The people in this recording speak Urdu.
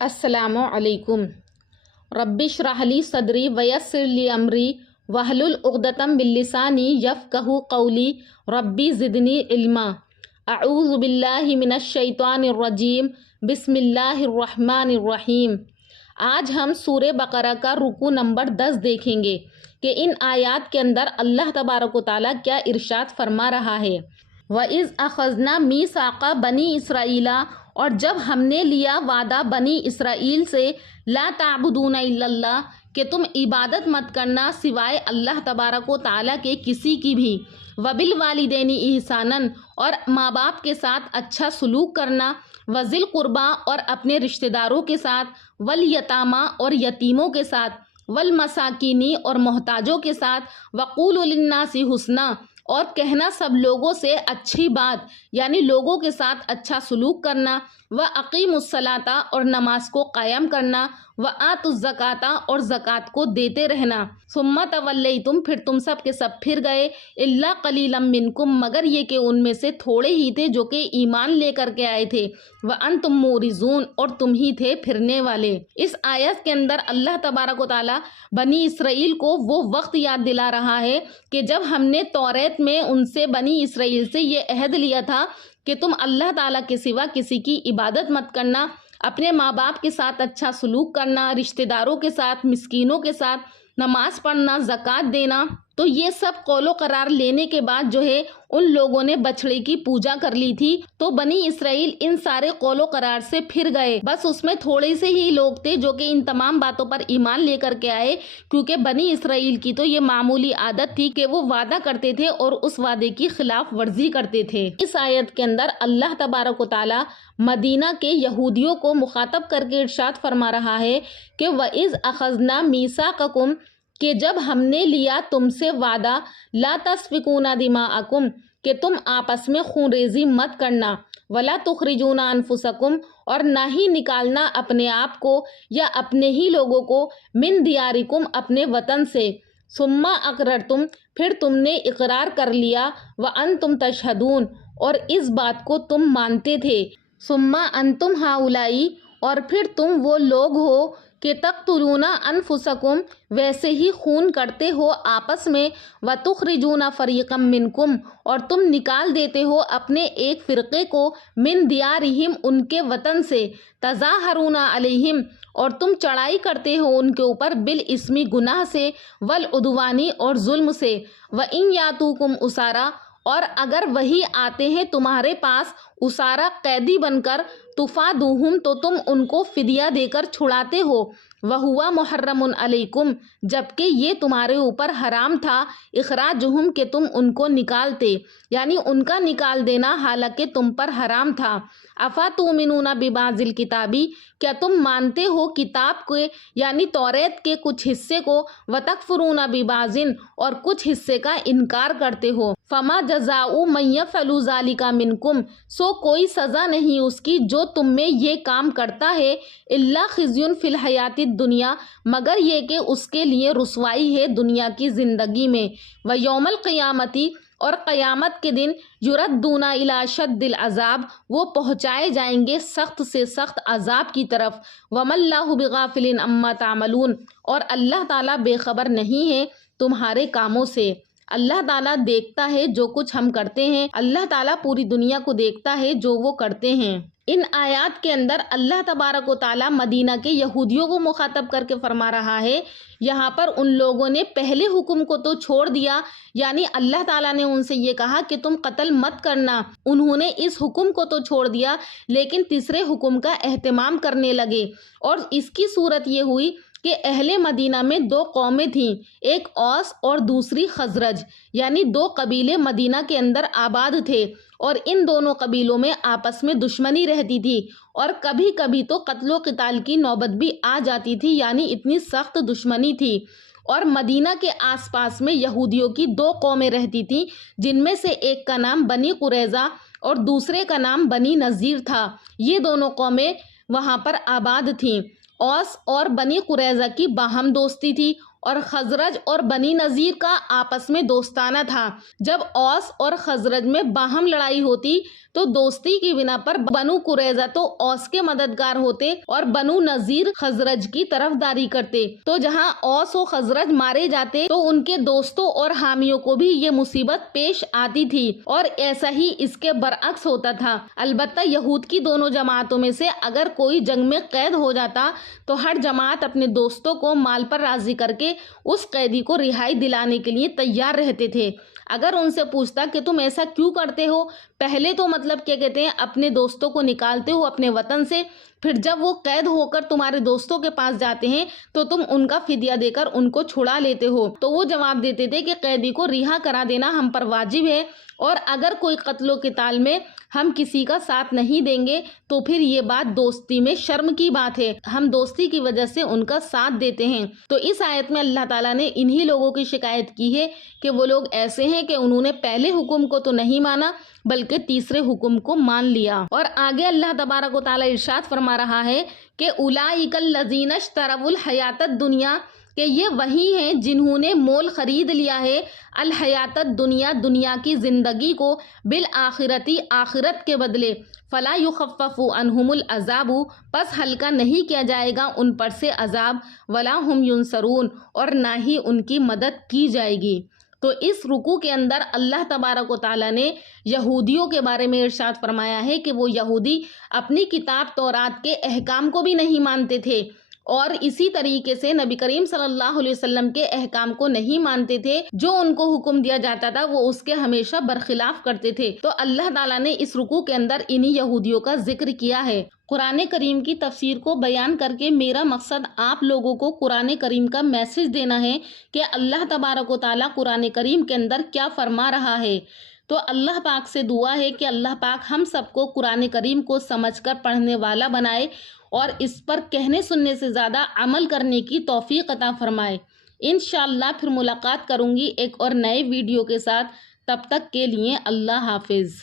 السلام علیکم۔ رب اشرح لی صدری ویسر لی امری واحلل عقدۃ من لسانی یفقہوا قولی ربی زدنی علما۔ اعوذ باللہ من الشیطان الرجیم، بسم اللہ الرحمن الرحیم۔ آج ہم سورہ بقرہ کا رکوع نمبر 10 دیکھیں گے کہ ان آیات کے اندر اللہ تبارک و تعالیٰ کیا ارشاد فرما رہا ہے۔ وَإِذْ أَخَذْنَا مِيثَاقَ بَنِي إِسْرَائِيلَ، اور جب ہم نے لیا وعدہ بنی اسرائیل سے، لا تعبدون الا اللہ، کہ تم عبادت مت کرنا سوائے اللہ تبارک و تعالیٰ کے کسی کی بھی، وبالوالدین احسانا، اور ماں باپ کے ساتھ اچھا سلوک کرنا، وذی القربیٰ، اور اپنے رشتہ داروں کے ساتھ، والیتامیٰ، اور یتیموں کے ساتھ، والمساکین، اور محتاجوں کے ساتھ، وقولوا للناس حسنا، اور کہنا سب لوگوں سے اچھی بات، یعنی لوگوں کے ساتھ اچھا سلوک کرنا، وَأَقِیمُوا الصَّلَاةَ، اور نماز کو قائم کرنا، وَآتُوا الزَّکَاةَ، اور زکوٰۃ کو دیتے رہنا، ثُمَّ تَوَلَّیْتُم، پھر تم سب کے سب پھر گئے، إِلَّا قَلِيلًا مِّنکُم، مگر یہ کہ ان میں سے تھوڑے ہی تھے جو کہ ایمان لے کر کے آئے تھے، وَأَنتُم مُعْرِضُونَ، اور تم ہی تھے پھرنے والے۔ اس آیت کے اندر اللہ تبارک و تعالیٰ بنی اسرائیل کو وہ وقت یاد دلا رہا ہے کہ جب ہم نے توریت میں ان سے، بنی اسرائیل سے، یہ عہد لیا تھا کہ تم اللہ تعالیٰ کے سوا کسی کی عبادت مت کرنا، اپنے ماں باپ کے ساتھ اچھا سلوک کرنا، رشتہ داروں کے ساتھ، مسکینوں کے ساتھ نماز پڑھنا، زکوٰۃ دینا۔ تو یہ سب قول و قرار لینے کے بعد جو ہے ان لوگوں نے بچھڑے کی پوجا کر لی تھی، تو بنی اسرائیل ان سارے قول و قرار سے پھر گئے۔ بس اس میں تھوڑے سے ہی لوگ تھے جو کہ ان تمام باتوں پر ایمان لے کر کے آئے، کیونکہ بنی اسرائیل کی تو یہ معمولی عادت تھی کہ وہ وعدہ کرتے تھے اور اس وعدے کی خلاف ورزی کرتے تھے۔ اس آیت کے اندر اللہ تبارک و تعالیٰ مدینہ کے یہودیوں کو مخاطب کر کے ارشاد فرما رہا ہے کہ وَإِذْ أَخَذْنَا مِيثَاقَكُمْ، کہ جب ہم نے لیا تم سے وعدہ، لا تسفکون دماءکم، کہ تم آپس میں خون ریزی مت کرنا، ولا تخرجون انفسکم، اور نہ ہی نکالنا اپنے آپ کو یا اپنے ہی لوگوں کو، من دیارکم، اپنے وطن سے، ثم اقررتم، پھر تم نے اقرار کر لیا، وانتم تشہدون، اور اس بات کو تم مانتے تھے، ثم انتم ہؤلاء، اور پھر تم وہ لوگ ہو کہ تقتلون انفسکم، ویسے ہی خون کرتے ہو آپس میں، وتخرجون فریقا منکم، اور تم نکال دیتے ہو اپنے ایک فرقے کو، من دیارہم، ان کے وطن سے، تظاہرون علیہم، اور تم چڑھائی کرتے ہو ان کے اوپر، بالاسم، گناہ سے، والعدوان، اور ظلم سے، وان یاتوکم اسارا، اور اگر وہی آتے ہیں تمہارے پاس اسارا، قیدی بن کر، تفادوہم، تو تم ان کو فدیہ دے کر چھڑاتے ہو، وہوا محرم علیکم، جبکہ یہ تمہارے اوپر حرام تھا، اخراجہم، کہ تم ان کو نکالتے، یعنی ان کا نکال دینا حالانکہ تم پر حرام تھا۔ افاتؤمنون ببعض الکتاب، کیا تم مانتے ہو کتاب کے یعنی توریت کے کچھ حصے کو، وتکفرون ببعض، اور کچھ حصے کا انکار کرتے ہو، فما جزاء من یفعل ذلک منکم، سو کوئی سزا نہیں اس کی جو تم میں یہ کام کرتا ہے، الا خزی فی الحیات الدنیا، مگر یہ کہ اس کے لیے رسوائی ہے دنیا کی زندگی میں، ویوم القیامت، اور قیامت کے دن، یردون الی اشد العذاب، وہ پہنچائے جائیں گے سخت سے سخت عذاب کی طرف، وما اللہ بغافل عما تعملون، اور اللہ تعالیٰ بے خبر نہیں ہے تمہارے کاموں سے۔ اللہ تعالیٰ دیکھتا ہے جو کچھ ہم کرتے ہیں، اللہ تعالیٰ پوری دنیا کو دیکھتا ہے جو وہ کرتے ہیں۔ ان آیات کے اندر اللہ تبارک و تعالیٰ مدینہ کے یہودیوں کو مخاطب کر کے فرما رہا ہے، یہاں پر ان لوگوں نے پہلے حکم کو تو چھوڑ دیا، یعنی اللہ تعالیٰ نے ان سے یہ کہا کہ تم قتل مت کرنا، انہوں نے اس حکم کو تو چھوڑ دیا، لیکن تیسرے حکم کا اہتمام کرنے لگے، اور اس کی صورت یہ ہوئی کہ اہل مدینہ میں دو قومیں تھیں، ایک اوس اور دوسری خزرج، یعنی دو قبیلے مدینہ کے اندر آباد تھے، اور ان دونوں قبیلوں میں آپس میں دشمنی رہتی تھی، اور کبھی کبھی تو قتل و قتال کی نوبت بھی آ جاتی تھی، یعنی اتنی سخت دشمنی تھی۔ اور مدینہ کے آس پاس میں یہودیوں کی دو قومیں رہتی تھیں، جن میں سے ایک کا نام بنی قریظہ اور دوسرے کا نام بنی نذیر تھا۔ یہ دونوں قومیں وہاں پر آباد تھیں۔ اوس اور بنی قریظہ کی باہم دوستی تھی، اور خزرج اور بنی نذیر کا آپس میں دوستانہ تھا۔ جب اوس اور خزرج میں باہم لڑائی ہوتی تو دوستی کی بنا پر بنو قریظہ تو اوس کے مددگار ہوتے اور بنو نذیر خزرج کی طرفداری کرتے، تو جہاں اوس و خزرج مارے جاتے تو ان کے دوستوں اور حامیوں کو بھی یہ مصیبت پیش آتی تھی، اور ایسا ہی اس کے برعکس ہوتا تھا۔ البتہ یہود کی دونوں جماعتوں میں سے اگر کوئی جنگ میں قید ہو جاتا تو ہر جماعت اپنے دوستوں کو مال پر راضی کر کے اس قیدی کو رہائی دلانے کے لیے تیار رہتے تھے۔ اگر ان سے پوچھتا کہ تم ایسا کیوں کرتے ہو، پہلے تو مطلب کیا کہتے ہیں اپنے دوستوں کو نکالتے ہو اپنے وطن سے، پھر جب وہ قید ہو کر تمہارے دوستوں کے پاس جاتے ہیں تو تم ان کا فدیہ دے کر ان کو چھڑا لیتے ہو، تو وہ جواب دیتے تھے کہ قیدی کو رہا کرا دینا ہم پر واجب ہے، اور اگر کوئی قتل و قتال میں ہم کسی کا ساتھ نہیں دیں گے تو پھر یہ بات دوستی میں شرم کی بات ہے، ہم دوستی کی وجہ سے ان کا ساتھ دیتے ہیں۔ تو اس آیت میں اللہ تعالیٰ نے انہی لوگوں کی شکایت کی ہے کہ وہ لوگ ایسے ہیں کہ انہوں نے پہلے حکم کو تو نہیں مانا بلکہ تیسرے حکم کو مان لیا۔ اور آگے اللہ تبارک و تعالیٰ ارشاد فرما رہا ہے کہ اولئک الذین اشتروا الحیات الدنیا، کہ یہ وہی ہیں جنہوں نے مول خرید لیا ہے الحیات الدنیا، دنیا کی زندگی کو، بالآخرتی، آخرت کے بدلے، فلا یخفف عنہم العذاب، پس ہلکا نہیں کیا جائے گا ان پر سے عذاب، ولا ہم ینصرون، اور نہ ہی ان کی مدد کی جائے گی۔ تو اس رکوع کے اندر اللہ تبارک و تعالیٰ نے یہودیوں کے بارے میں ارشاد فرمایا ہے کہ وہ یہودی اپنی کتاب تورات کے احکام کو بھی نہیں مانتے تھے، اور اسی طریقے سے نبی کریم صلی اللہ علیہ وسلم کے احکام کو نہیں مانتے تھے، جو ان کو حکم دیا جاتا تھا وہ اس کے ہمیشہ برخلاف کرتے تھے۔ تو اللہ تعالیٰ نے اس رکوع کے اندر انہی یہودیوں کا ذکر کیا ہے۔ قرآن کریم کی تفسیر کو بیان کر کے میرا مقصد آپ لوگوں کو قرآن کریم کا میسج دینا ہے کہ اللہ تبارک و تعالیٰ قرآن کریم کے اندر کیا فرما رہا ہے۔ تو اللہ پاک سے دعا ہے کہ اللہ پاک ہم سب کو قرآن کریم کو سمجھ کر پڑھنے والا بنائے اور اس پر کہنے سننے سے زیادہ عمل کرنے کی توفیق عطا فرمائے۔ انشاءاللہ پھر ملاقات کروں گی ایک اور نئے ویڈیو کے ساتھ، تب تک کے لیے اللہ حافظ۔